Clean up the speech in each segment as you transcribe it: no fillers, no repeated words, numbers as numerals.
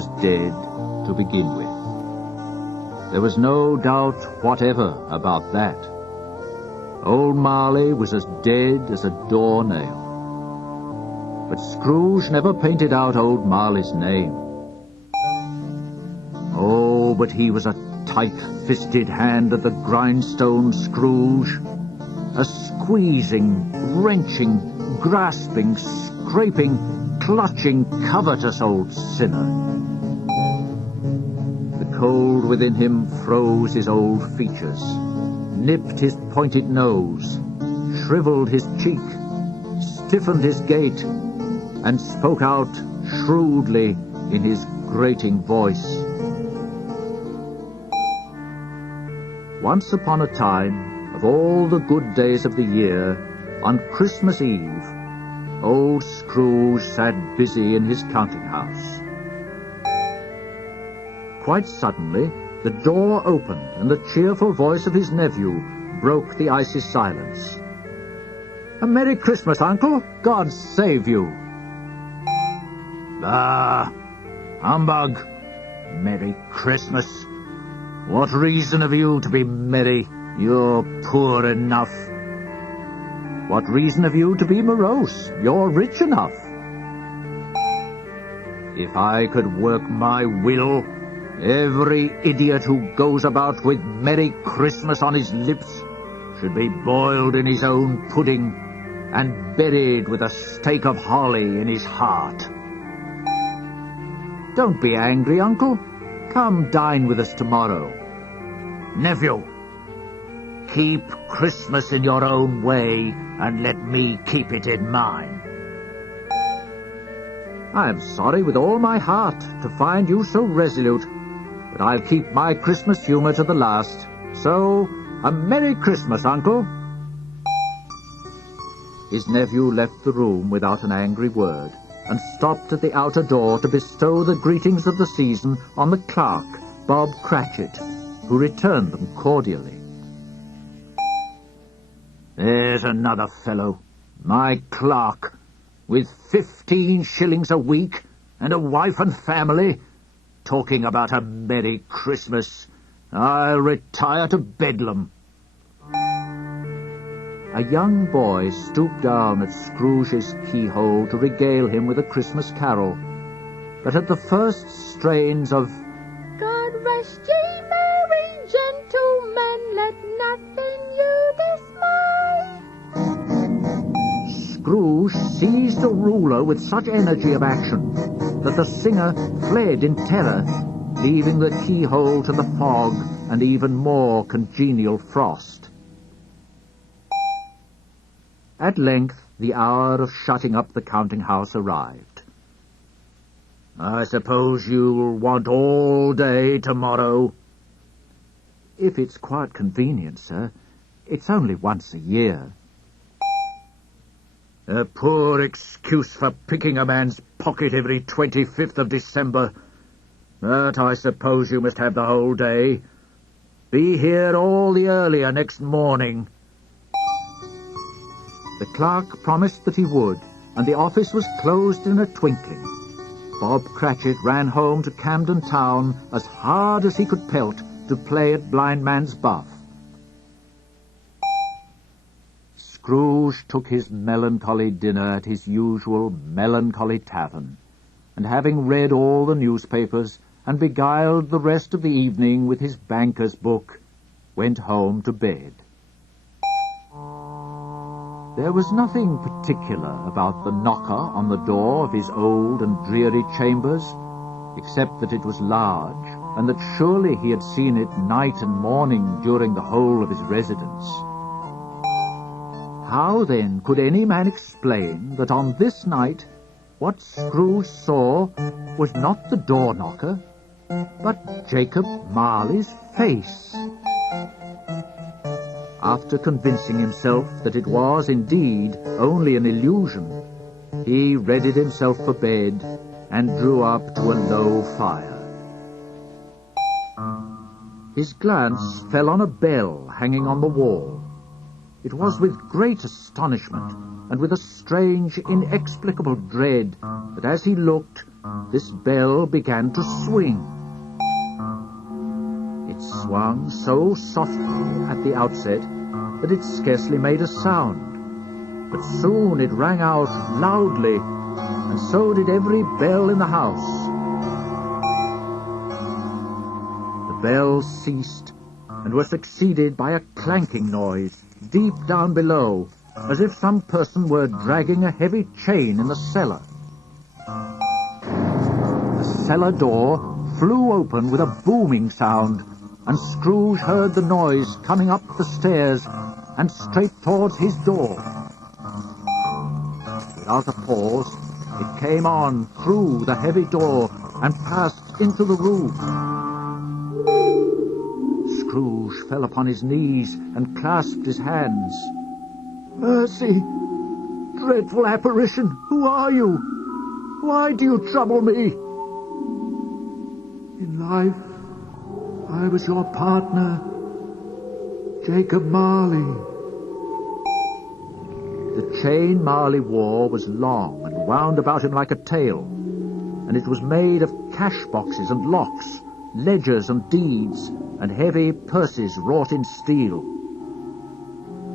was dead to begin with. There was no doubt whatever about that. Old Marley was as dead as a doornail. But Scrooge never painted out old Marley's name. Oh, but he was a tight-fisted hand at the grindstone, Scrooge. A squeezing, wrenching, grasping, scraping, clutching, covetous old sinner. The cold within him froze his old features, nipped his pointed nose, shriveled his cheek, stiffened his gait, and spoke out shrewdly in his grating voice. Once upon a time, of all the good days of the year, on Christmas Eve, old Scrooge sat busy in his counting-house. Quite suddenly, the door opened, and the cheerful voice of his nephew broke the icy silence. "A Merry Christmas, Uncle! God save you!" "Ah, humbug! Merry Christmas! What reason have you to be merry? You're poor enough." "What reason have you to be morose? You're rich enough." "If I could work my will, every idiot who goes about with Merry Christmas on his lips should be boiled in his own pudding and buried with a stake of holly in his heart." "Don't be angry, Uncle. Come dine with us tomorrow." "Nephew, keep Christmas in your own way, and let me keep it in mine." "I am sorry with all my heart to find you so resolute, but I'll keep my Christmas humour to the last. So, a Merry Christmas, Uncle." His nephew left the room without an angry word, and stopped at the outer door to bestow the greetings of the season on the clerk, Bob Cratchit, who returned them cordially. "There's another fellow, my clerk, with 15 shillings a week and a wife and family, talking about a Merry Christmas. I'll retire to Bedlam." A young boy stooped down at Scrooge's keyhole to regale him with a Christmas carol, but at the first strains of "God rest ye merry gentlemen, let nothing you dismay," Scrooge seized a ruler with such energy of action that the singer fled in terror, leaving the keyhole to the fog and even more congenial frost. At length the hour of shutting up the counting-house arrived. "I suppose you'll want all day tomorrow?" "If it's quite convenient, sir. It's only once a year." "A poor excuse for picking a man's pocket every 25th of December. But I suppose you must have the whole day. Be here all the earlier next morning." The clerk promised that he would, and the office was closed in a twinkling. Bob Cratchit ran home to Camden Town as hard as he could pelt to play at blindman's buff. Scrooge took his melancholy dinner at his usual melancholy tavern, and having read all the newspapers and beguiled the rest of the evening with his banker's book, went home to bed. There was nothing particular about the knocker on the door of his old and dreary chambers, except that it was large, and that surely he had seen it night and morning during the whole of his residence. How, then, could any man explain that on this night what Scrooge saw was not the door-knocker, but Jacob Marley's face? After convincing himself that it was indeed only an illusion, he readied himself for bed and drew up to a low fire. His glance fell on a bell hanging on the wall. It was with great astonishment and with a strange, inexplicable dread that as he looked, this bell began to swing. It swung so softly at the outset that it scarcely made a sound, but soon it rang out loudly, and so did every bell in the house. The bells ceased, and were succeeded by a clanking noise deep down below, as if some person were dragging a heavy chain in the cellar. The cellar door flew open with a booming sound, and Scrooge heard the noise coming up the stairs and straight towards his door. Without a pause, it came on through the heavy door and passed into the room. Scrooge fell upon his knees and clasped his hands. "Mercy! Dreadful apparition! Who are you? Why do you trouble me?" "In life, I was your partner, Jacob Marley." The chain Marley wore was long and wound about him like a tail, and it was made of cash boxes and locks, ledgers and deeds, and heavy purses wrought in steel.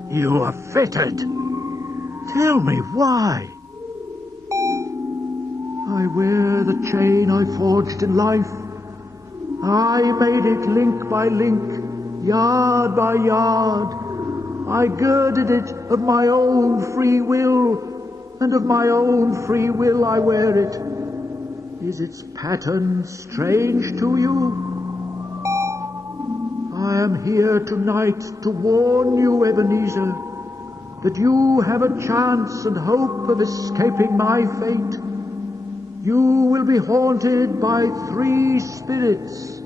"You are fettered. Tell me why." "I wear the chain I forged in life. I made it link by link, yard by yard. I girded it of my own free will, and of my own free will I wear it. Is its pattern strange to you? I am here tonight to warn you, Ebenezer, that you have a chance and hope of escaping my fate. You will be haunted by 3 spirits.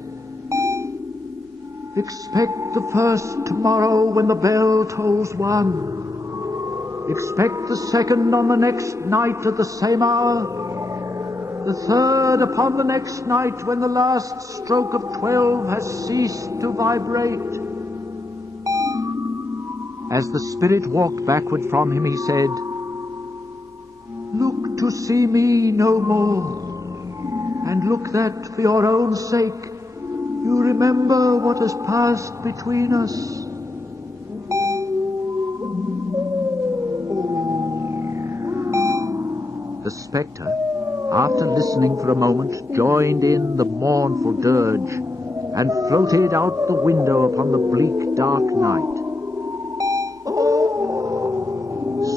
Expect the first tomorrow when the bell tolls 1. Expect the second on the next night at the same hour. The third upon the next night when the last stroke of 12 has ceased to vibrate." As the spirit walked backward from him, he said, "Look to see me no more, and look that for your own sake you remember what has passed between us." The spectre, after listening for a moment, joined in the mournful dirge, and floated out the window upon the bleak, dark night.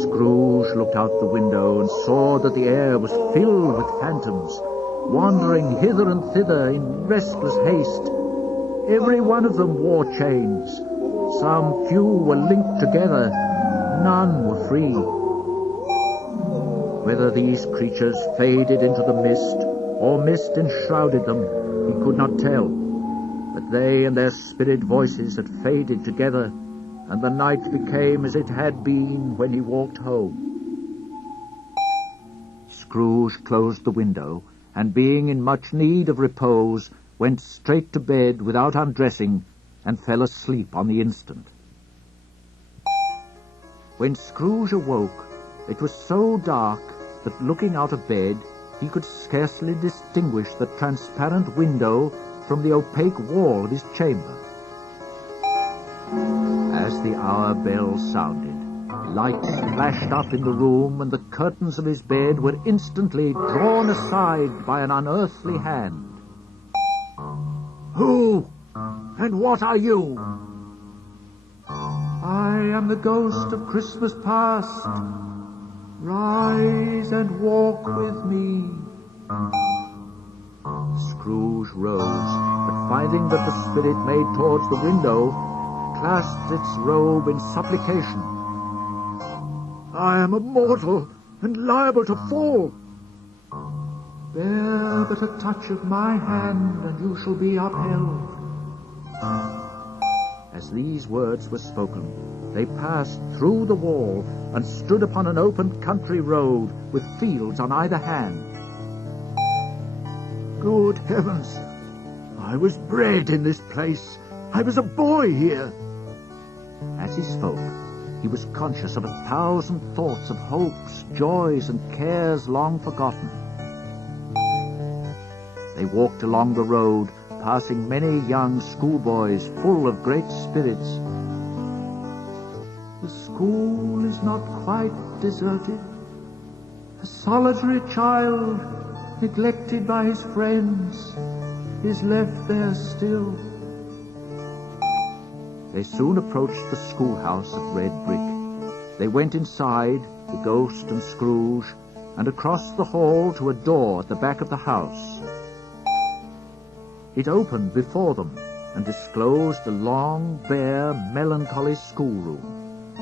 Scrooge looked out the window and saw that the air was filled with phantoms, wandering hither and thither in restless haste. Every one of them wore chains. Some few were linked together, none were free. Whether these creatures faded into the mist, or mist enshrouded them, he could not tell. But they and their spirit voices had faded together, and the night became as it had been when he walked home. Scrooge closed the window, and being in much need of repose, went straight to bed without undressing, and fell asleep on the instant. When Scrooge awoke, it was so dark that, looking out of bed, he could scarcely distinguish the transparent window from the opaque wall of his chamber. As the hour bell sounded, lights flashed up in the room, and the curtains of his bed were instantly drawn aside by an unearthly hand. "Who and what are you?" "I am the ghost of Christmas past. Rise and walk with me." Scrooge rose, but finding that the spirit made towards the window, clasped its robe in supplication. "I am a mortal and liable to fall. Bear but a touch of my hand, and you shall be upheld." As these words were spoken, they passed through the wall and stood upon an open country road with fields on either hand. "Good heavens! I was bred in this place. I was a boy here." As he spoke, he was conscious of 1,000 thoughts of hopes, joys, and cares long forgotten. They walked along the road, passing many young schoolboys full of great spirits. The school is not quite deserted. A solitary child, neglected by his friends, is left there still. They soon approached the schoolhouse of red brick. They went inside, the ghost and Scrooge, and across the hall to a door at the back of the house. It opened before them and disclosed a long, bare, melancholy schoolroom.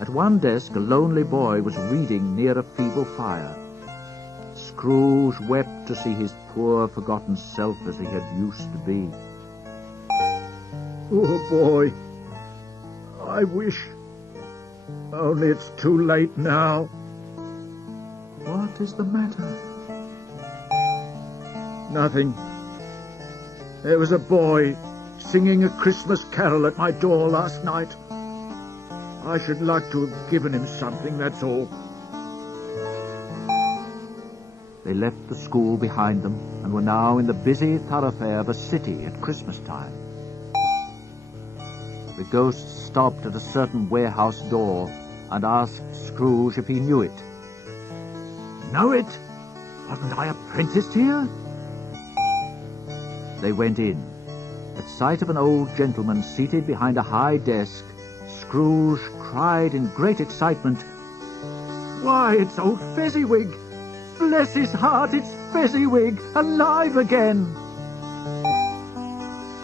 At one desk a lonely boy was reading near a feeble fire. Scrooge wept to see his poor, forgotten self as he had used to be. Poor boy. I wish... Only it's too late now. What is the matter? Nothing. There was a boy singing a Christmas carol at my door last night. I should like to have given him something, that's all. They left the school behind them and were now in the busy thoroughfare of a city at Christmas time. The ghost stopped at a certain warehouse door and asked Scrooge if he knew it. Know it? Wasn't I apprenticed here? They went in. At sight of an old gentleman seated behind a high desk, Scrooge cried in great excitement, Why, it's old Fezziwig! Bless his heart, it's Fezziwig, alive again!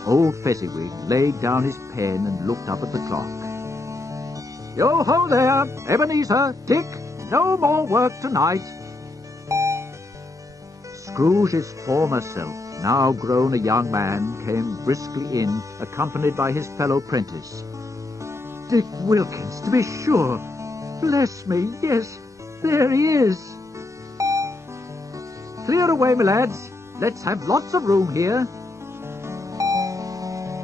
Old Fezziwig laid down his pen and looked up at the clock. Yo-ho there, Ebenezer, Dick, no more work tonight. Scrooge's former self, now grown a young man, came briskly in, accompanied by his fellow prentice. Dick Wilkins, to be sure. Bless me, yes, there he is. Clear away, my lads. Let's have lots of room here.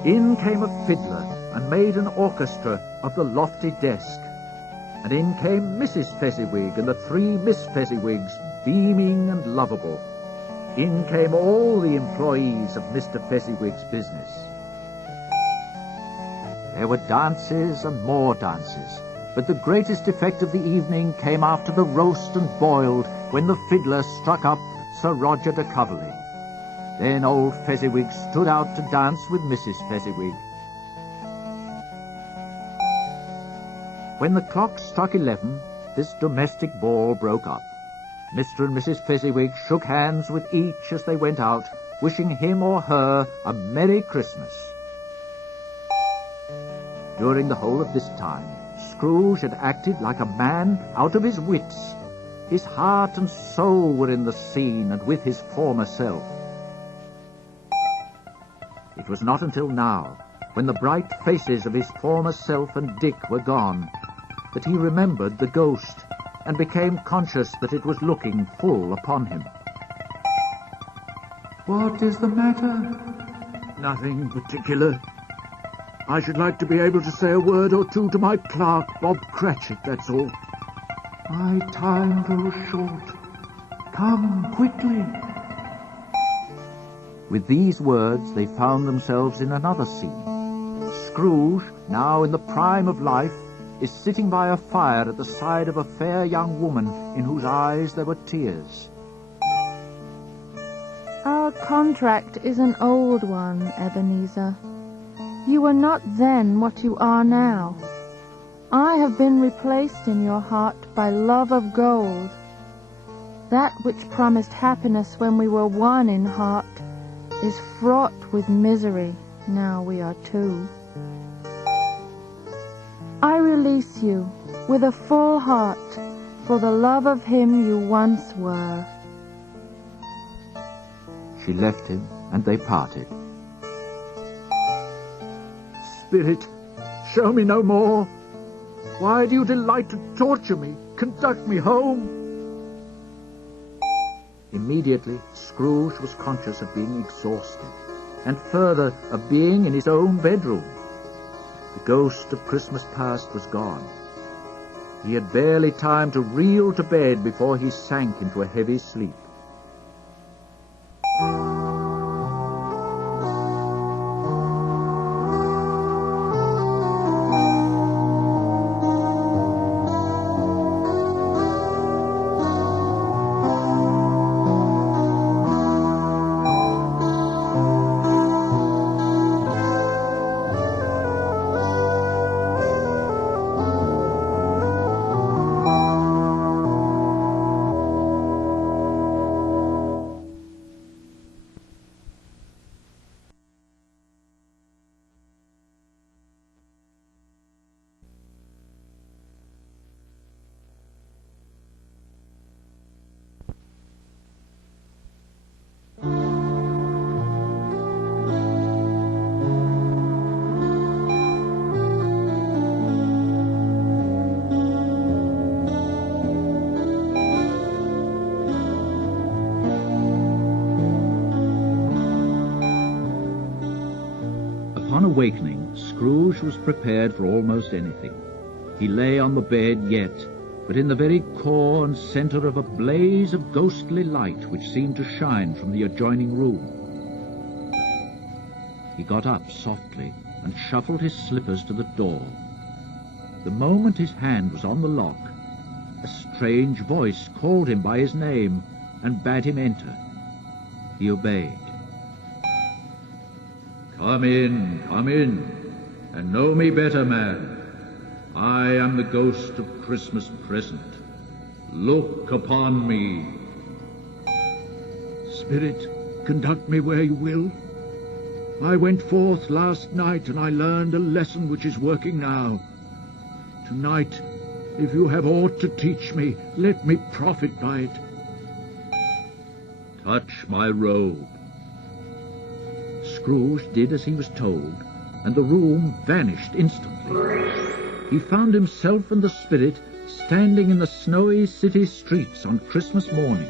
In came a fiddler and made an orchestra of the lofty desk. And in came Mrs. Fezziwig and the three Miss Fezziwigs, beaming and lovable. In came all the employees of Mr. Fezziwig's business. There were dances and more dances, but the greatest effect of the evening came after the roast and boiled, when the fiddler struck up Sir Roger de Coverley. Then old Fezziwig stood out to dance with Mrs. Fezziwig. When the clock struck 11, this domestic ball broke up. Mr. and Mrs. Fezziwig shook hands with each as they went out, wishing him or her a Merry Christmas. During the whole of this time, Scrooge had acted like a man out of his wits. His heart and soul were in the scene and with his former self. It was not until now, when the bright faces of his former self and Dick were gone, that he remembered the ghost and became conscious that it was looking full upon him. What is the matter? Nothing particular. I should like to be able to say a word or two to my clerk, Bob Cratchit, that's all. My time grows short. Come quickly. With these words they found themselves in another scene. Scrooge, now in the prime of life, is sitting by a fire at the side of a fair young woman in whose eyes there were tears. Our contract is an old one, Ebenezer. You were not then what you are now. I have been replaced in your heart by love of gold. That which promised happiness when we were one in heart is fraught with misery now we are two. I release you with a full heart for the love of him you once were. She left him, and they parted. Spirit, show me no more. Why do you delight to torture me, conduct me home? Immediately, Scrooge was conscious of being exhausted, and further, of being in his own bedroom. The ghost of Christmas past was gone. He had barely time to reel to bed before he sank into a heavy sleep. Upon awakening, Scrooge was prepared for almost anything. He lay on the bed yet, but in the very core and centre of a blaze of ghostly light which seemed to shine from the adjoining room. He got up softly and shuffled his slippers to the door. The moment his hand was on the lock, a strange voice called him by his name and bade him enter. He obeyed. "Come in, and know me better, man. I am the ghost of Christmas present. Look upon me." Spirit, conduct me where you will. I went forth last night, and I learned a lesson which is working now. Tonight, if you have aught to teach me, let me profit by it. "Touch my robe." Scrooge did as he was told, and the room vanished instantly. He found himself and the spirit standing in the snowy city streets on Christmas morning.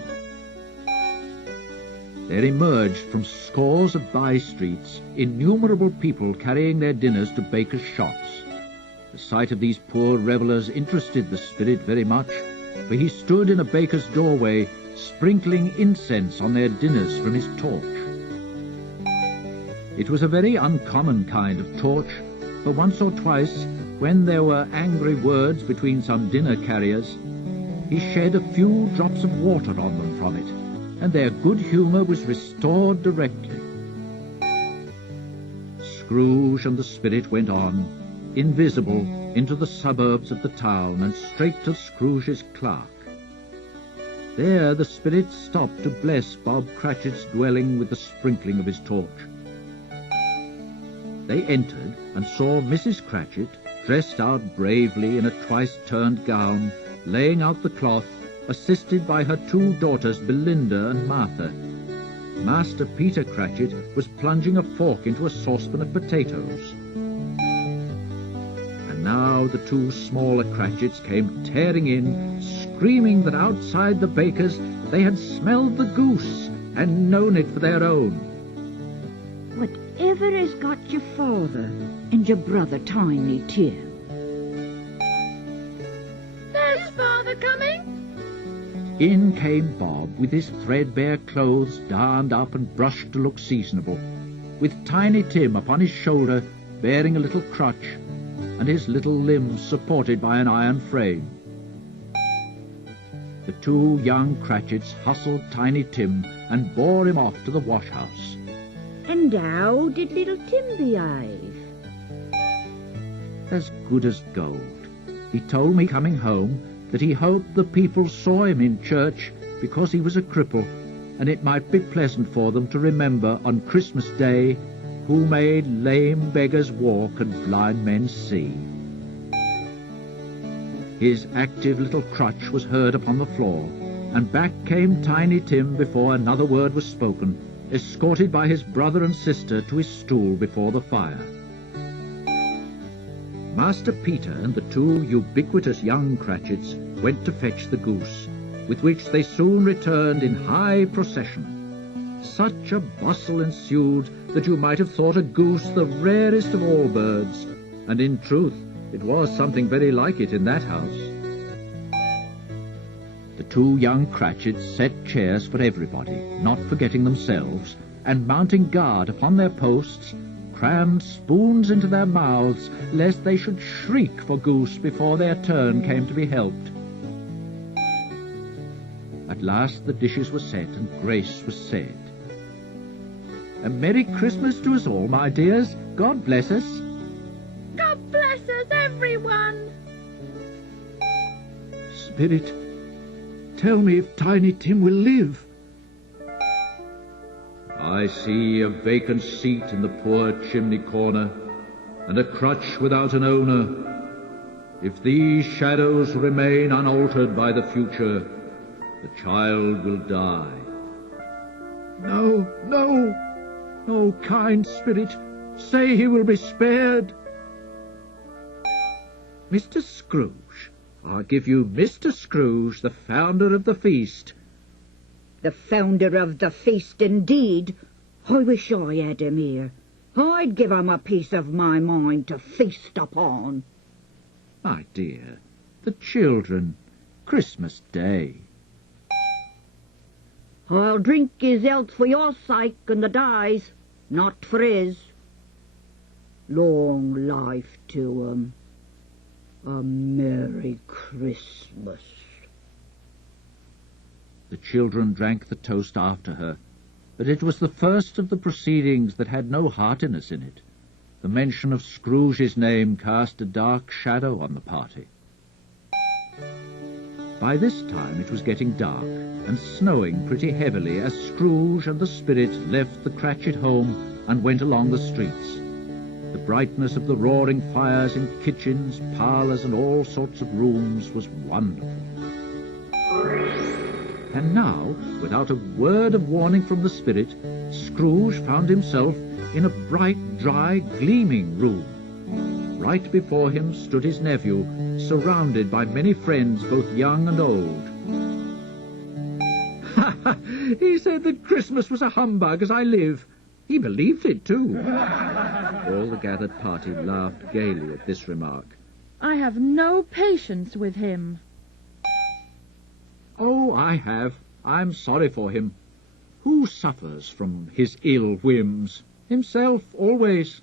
There emerged from scores of by-streets innumerable people carrying their dinners to bakers' shops. The sight of these poor revellers interested the spirit very much, for he stood in a baker's doorway sprinkling incense on their dinners from his torch. It was a very uncommon kind of torch, for once or twice, when there were angry words between some dinner carriers, he shed a few drops of water on them from it, and their good humour was restored directly. Scrooge and the spirit went on, invisible, into the suburbs of the town and straight to Scrooge's clerk. There the spirit stopped to bless Bob Cratchit's dwelling with the sprinkling of his torch. They entered and saw Mrs. Cratchit, dressed out bravely in a twice-turned gown, laying out the cloth, assisted by her two daughters Belinda and Martha. Master Peter Cratchit was plunging a fork into a saucepan of potatoes. And now the two smaller Cratchits came tearing in, screaming that outside the baker's they had smelled the goose and known it for their own. "Whatever has got your father and your brother Tiny Tim?" There's Father coming. In came Bob with his threadbare clothes darned up and brushed to look seasonable, with Tiny Tim upon his shoulder bearing a little crutch, and his little limbs supported by an iron frame. The two young Cratchits hustled Tiny Tim and bore him off to the wash-house. "And how did little Tim behave?" As good as gold. He told me coming home that he hoped the people saw him in church because he was a cripple, and it might be pleasant for them to remember on Christmas Day who made lame beggars walk and blind men see. His active little crutch was heard upon the floor, and back came Tiny Tim before another word was spoken, escorted by his brother and sister to his stool before the fire. Master Peter and the two ubiquitous young Cratchits went to fetch the goose, with which they soon returned in high procession. Such a bustle ensued that you might have thought a goose the rarest of all birds, and in truth it was something very like it in that house. The two young Cratchits set chairs for everybody, not forgetting themselves, and mounting guard upon their posts, crammed spoons into their mouths, lest they should shriek for goose before their turn came to be helped. At last the dishes were set and grace was said. "A Merry Christmas to us all, my dears. God bless us." God bless us, everyone. Spirit, tell me if Tiny Tim will live. I see a vacant seat in the poor chimney corner, and a crutch without an owner. If these shadows remain unaltered by the future, the child will die. No, no, no, kind spirit, say he will be spared. Mr. Scrooge, I give you Mr. Scrooge, the founder of the feast. "The founder of the feast, indeed. I wish I had him here. I'd give 'em a piece of my mind to feast upon. My dear, the children, Christmas Day. I'll drink his health for your sake and the day's, not for his. Long life to 'em. A Merry Christmas. The children drank the toast after her, but it was the first of the proceedings that had no heartiness in it. The mention of Scrooge's name cast a dark shadow on the party. By this time it was getting dark, and snowing pretty heavily as Scrooge and the Spirit left the Cratchit home and went along the streets. The brightness of the roaring fires in kitchens, parlours, and all sorts of rooms was wonderful. And now, without a word of warning from the Spirit, Scrooge found himself in a bright, dry, gleaming room. Right before him stood his nephew, surrounded by many friends, both young and old. "Ha, ha! He said that Christmas was a humbug, as I live. He believed it, too." All the gathered party laughed gaily at this remark. I have no patience with him. "Oh, I have. I'm sorry for him. Who suffers from his ill whims? Himself, always.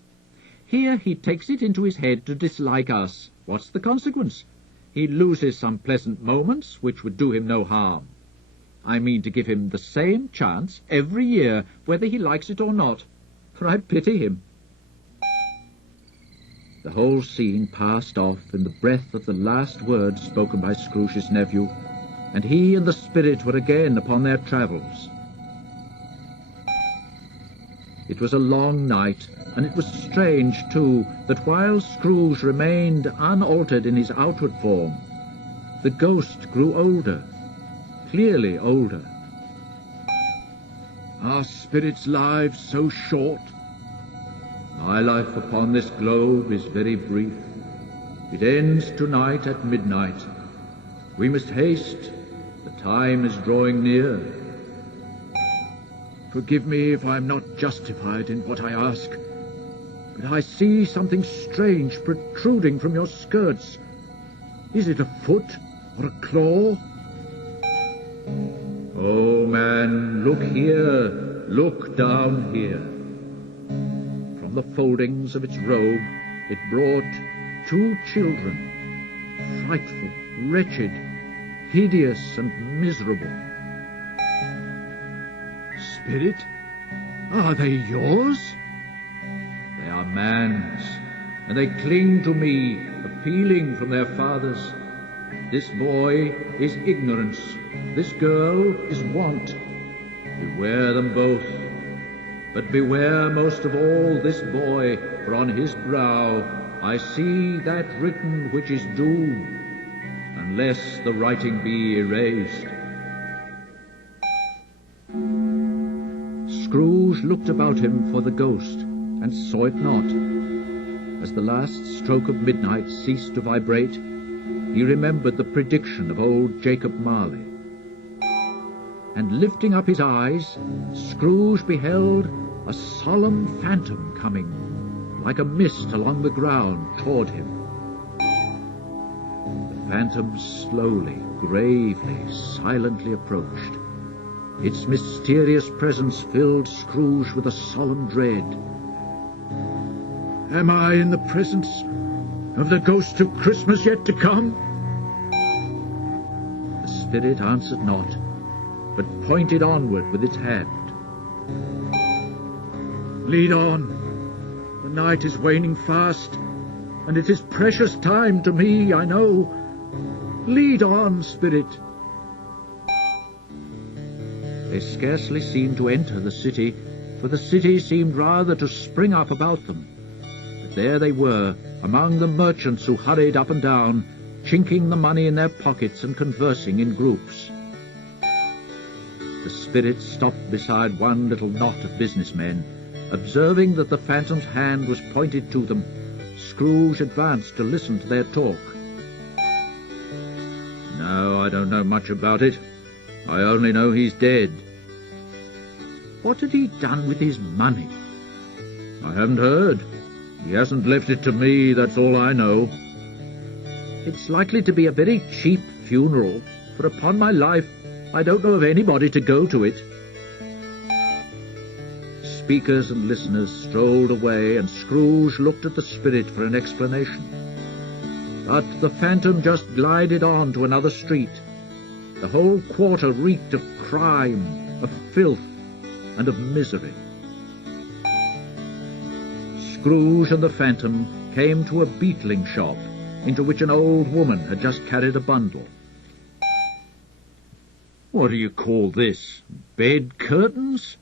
Here he takes it into his head to dislike us. What's the consequence? He loses some pleasant moments which would do him no harm. I mean to give him the same chance every year, whether he likes it or not, for I pity him." The whole scene passed off in the breath of the last words spoken by Scrooge's nephew, and he and the Spirit were again upon their travels. It was a long night, and it was strange, too, that while Scrooge remained unaltered in his outward form, the ghost grew older, clearly older. "Are spirits' lives so short? My life upon this globe is very brief. It ends tonight at midnight. We must haste. The time is drawing near. Forgive me if I am not justified in what I ask, but I see something strange protruding from your skirts. Is it a foot or a claw? Oh, man, look here, look down here." From the foldings of its robe it brought 2 children, frightful, wretched, hideous, and miserable. "Spirit, are they yours?" "They are man's, and they cling to me, appealing from their fathers. This boy is ignorance, this girl is want. Beware them both. But beware most of all this boy, for on his brow I see that written which is doom, unless the writing be erased." Scrooge looked about him for the ghost, and saw it not. As the last stroke of midnight ceased to vibrate, he remembered the prediction of old Jacob Marley. And lifting up his eyes, Scrooge beheld a solemn phantom coming, like a mist along the ground, toward him. The phantom slowly, gravely, silently approached. Its mysterious presence filled Scrooge with a solemn dread. "Am I in the presence of the ghost of Christmas yet to come?" The Spirit answered not, but pointed onward with its hand. "Lead on. The night is waning fast, and it is precious time to me, I know. Lead on, Spirit." They scarcely seemed to enter the city, for the city seemed rather to spring up about them. But there they were, among the merchants who hurried up and down, chinking the money in their pockets and conversing in groups. The Spirit stopped beside one little knot of businessmen. Observing that the phantom's hand was pointed to them, Scrooge advanced to listen to their talk. "No, I don't know much about it. I only know he's dead." "What had he done with his money?" I haven't heard. He hasn't left it to me, that's all I know. It's likely to be a very cheap funeral, for upon my life I don't know of anybody to go to it. Speakers and listeners strolled away, and Scrooge looked at the spirit for an explanation. But the phantom just glided on to another street. The whole quarter reeked of crime, of filth, and of misery. Scrooge and the phantom came to a beetling shop, into which an old woman had just carried a bundle. "What do you call this? Bed curtains?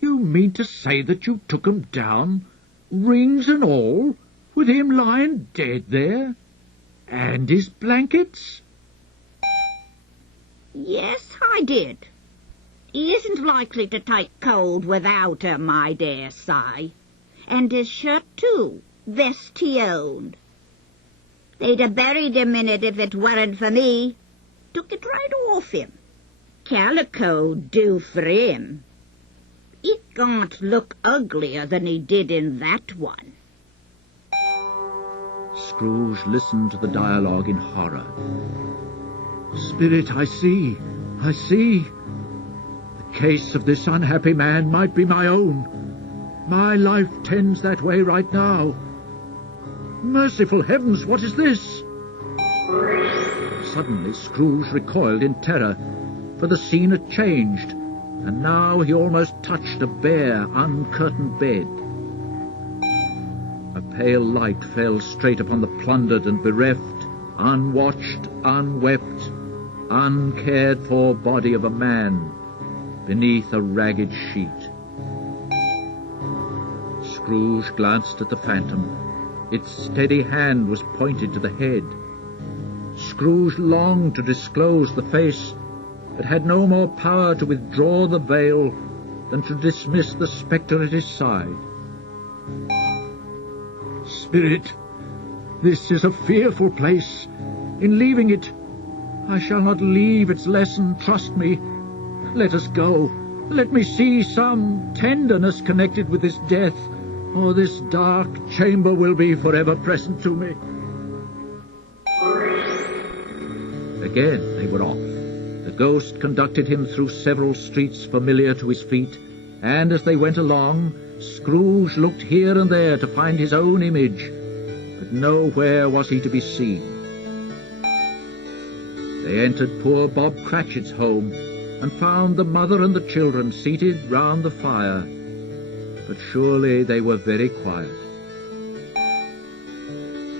You mean to say that you took 'em down, rings and all, with him lying dead there? And his blankets?" Yes, I did. He isn't likely to take cold without 'em, I dare say. And his shirt, too, vest he owned. They'd have buried him in it if it weren't for me. Took it right off him. Calico'd do for him. He can't look uglier than he did in that one. Scrooge listened to the dialogue in horror. "Spirit, I see. The case of this unhappy man might be my own. My life tends that way right now. Merciful heavens, what is this?" Suddenly Scrooge recoiled in terror, for the scene had changed, and now he almost touched a bare, uncurtained bed. A pale light fell straight upon the plundered and bereft, unwatched, unwept, uncared-for body of a man beneath a ragged sheet. Scrooge glanced at the phantom. Its steady hand was pointed to the head. Scrooge longed to disclose the face, but had no more power to withdraw the veil than to dismiss the spectre at his side. "Spirit, this is a fearful place. In leaving it, I shall not leave its lesson, trust me. Let us go. Let me see some tenderness connected with this death, or this dark chamber will be forever present to me." Again they were off. The ghost conducted him through several streets familiar to his feet, and as they went along, Scrooge looked here and there to find his own image, but nowhere was he to be seen. They entered poor Bob Cratchit's home, and found the mother and the children seated round the fire, but surely they were very quiet.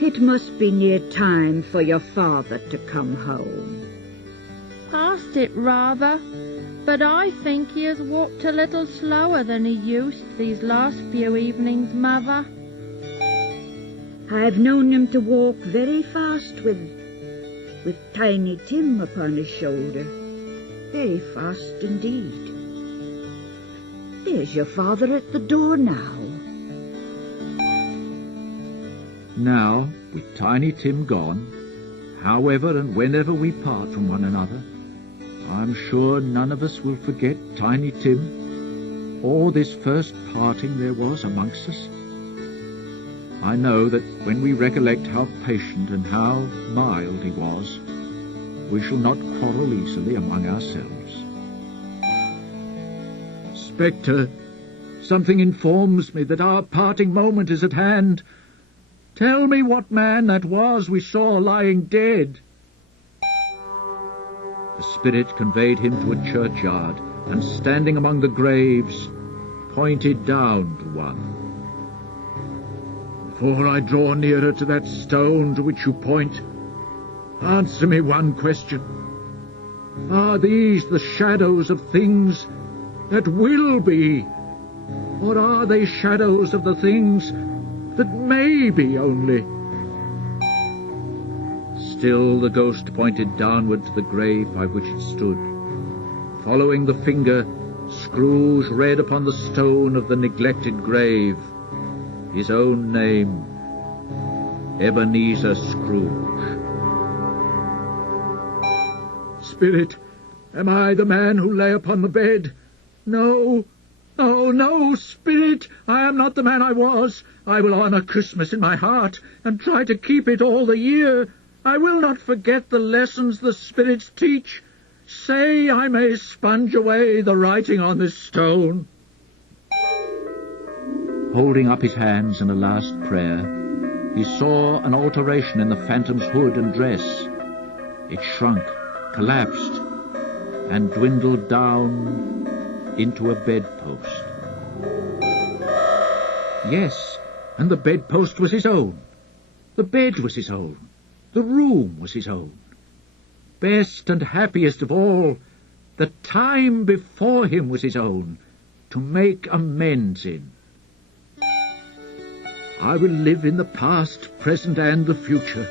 It must be near time for your father to come home. Past it, rather, but I think he has walked a little slower than he used these last few evenings, Mother. I've known him to walk very fast with Tiny Tim upon his shoulder. Very fast indeed. There's your father at the door now. Now, with Tiny Tim gone, however and whenever we part from one another, I'm sure none of us will forget Tiny Tim, or this first parting there was amongst us. I know that when we recollect how patient and how mild he was, we shall not quarrel easily among ourselves. Spectre, something informs me that our parting moment is at hand. Tell me what man that was we saw lying dead. The spirit conveyed him to a churchyard, and standing among the graves, pointed down to one. Before I draw nearer to that stone to which you point, answer me one question. Are these the shadows of things that will be, or are they shadows of the things that may be only? Still the ghost pointed downward to the grave by which it stood. Following the finger, Scrooge read upon the stone of the neglected grave his own name, Ebenezer Scrooge. Spirit, am I the man who lay upon the bed? No, Oh, no, Spirit, I am not the man I was. I will honour Christmas in my heart, and try to keep it all the year. I will not forget the lessons the spirits teach. Say I may sponge away the writing on this stone. Holding up his hands in a last prayer, he saw an alteration in the phantom's hood and dress. It shrunk, collapsed, and dwindled down into a bedpost. Yes, and the bedpost was his own. The bed was his own. The room was his own. Best and happiest of all, the time before him was his own, to make amends in. I will live in the past, present, and the future.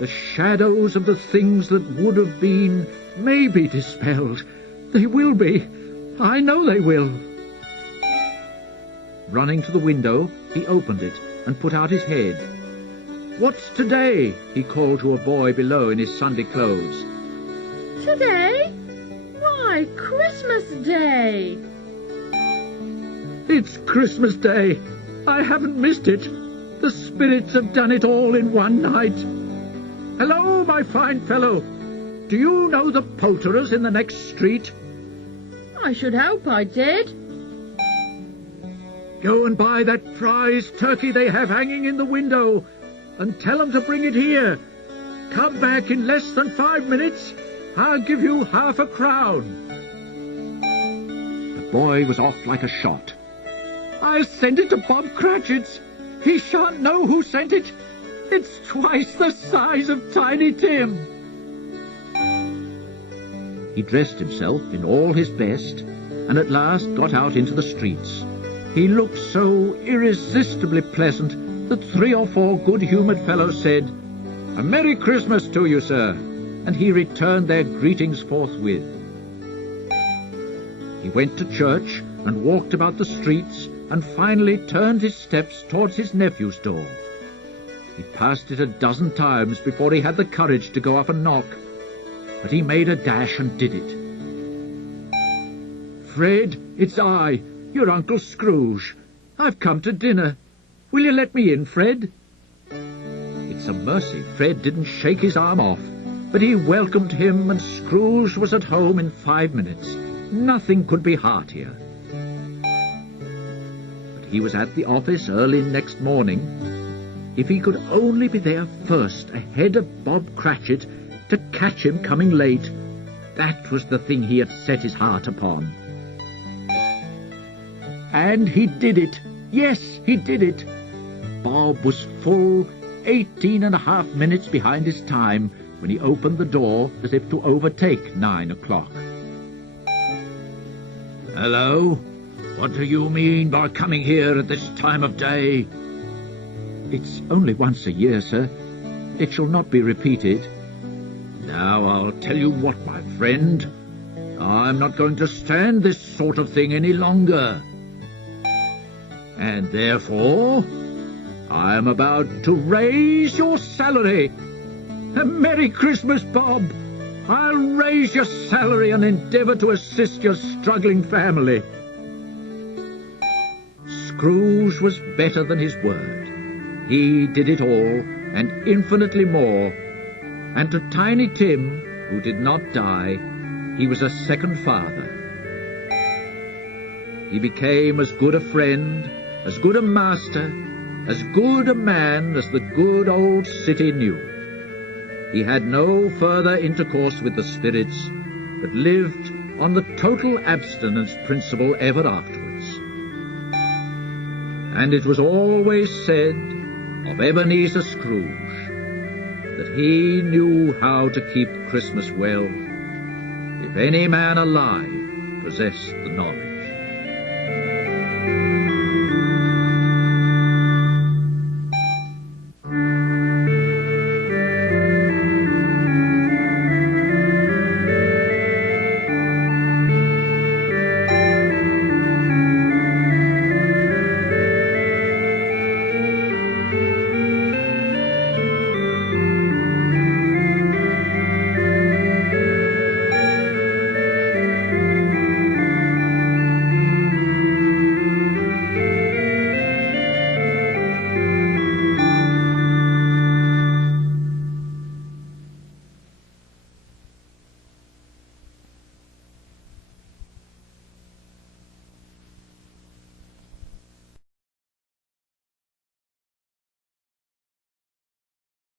The shadows of the things that would have been may be dispelled. They will be. I know they will. Running to the window, he opened it and put out his head. "What's today?" he called to a boy below in his Sunday clothes. Today? Why, Christmas Day! It's Christmas Day. I haven't missed it. The spirits have done it all in one night. Hello, my fine fellow. Do you know the poulterers in the next street? I should hope I did. Go and buy that prize turkey they have hanging in the window, and tell them to bring it here. Come back in less than 5 minutes. I'll give you half a crown. The boy was off like a shot. I'll send it to Bob Cratchit's. He shan't know who sent it. It's twice the size of Tiny Tim. He dressed himself in all his best, and at last got out into the streets. He looked so irresistibly pleasant that 3 or 4 good-humoured fellows said, "A Merry Christmas to you, sir," and he returned their greetings forthwith. He went to church and walked about the streets, and finally turned his steps towards his nephew's door. He passed it a dozen times before he had the courage to go up and knock, but he made a dash and did it. "Fred, it's I, your Uncle Scrooge. I've come to dinner. Will you let me in, Fred?" It's a mercy Fred didn't shake his arm off, but he welcomed him, and Scrooge was at home in 5 minutes. Nothing could be heartier. But he was at the office early next morning. If he could only be there first, ahead of Bob Cratchit, to catch him coming late, that was the thing he had set his heart upon. And he did it. Yes, he did it. Bob was full 18.5 minutes behind his time when he opened the door as if to overtake 9 o'clock. "Hello? What do you mean by coming here at this time of day?" "It's only once a year, sir. It shall not be repeated." "Now, I'll tell you what, my friend. I'm not going to stand this sort of thing any longer. And therefore, I'm about to raise your salary. A Merry Christmas, Bob. I'll raise your salary and endeavour to assist your struggling family." Scrooge was better than his word. He did it all, and infinitely more. And to Tiny Tim, who did not die, he was a second father. He became as good a friend, as good a master, as good a man as the good old city knew. He had no further intercourse with the spirits, but lived on the total abstinence principle ever afterwards. And it was always said of Ebenezer Scrooge that he knew how to keep Christmas well, if any man alive possessed the knowledge.